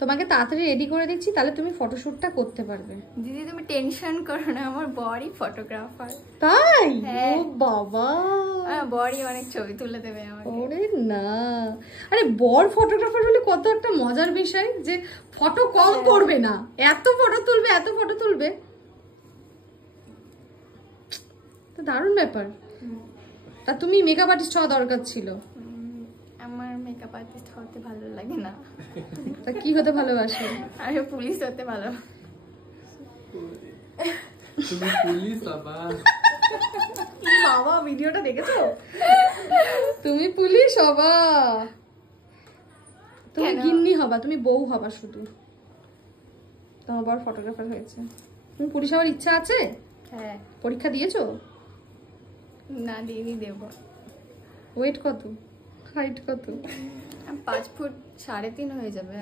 তোমাকে তাড়াতাড়ি রেডি করে দিচ্ছি, তাহলে তুমি ফটোশুটটা করতে পারবে। দিদি তুমি টেনশন করো না, আমার বড়ই ফটোগ্রাফার। তাই? ও বাবা, বড়ই অনেক ছবি তুলে দেবে আমাকে। ওরে না, আরে বর ফটোগ্রাফার হলে কত একটা মজার বিষয়, যে ফটো কম পড়বে না, এত ফটো তুলবে, এত ফটো তুলবে, তো দারুণ ব্যাপার। তা তুমি মেকআপ আর্টিস্ট হওয়া দরকার ছিল। আমার মেকআপ আর্টিস্ট হতে ভালো লাগে না। তা কি হতে ভালোবাসো? আমি পুলিশ হতে ভালো। তুমি পুলিশ বাবা? বাবা ভিডিওটা দেখেছো? তুমি পুলিশ হবা? তুমি গিন্নি হবা, তুমি বউ হবা শুধু। তোমার বড় ফটোগ্রাফার হয়েছে, তুমি পুলিশ হওয়ার ইচ্ছা আছে? হ্যাঁ। পরীক্ষা দিয়েছো? না দিইনি, দেব। ওয়েট কত, হাইট কত? 5 ফুট 3.5 হয়ে যাবে।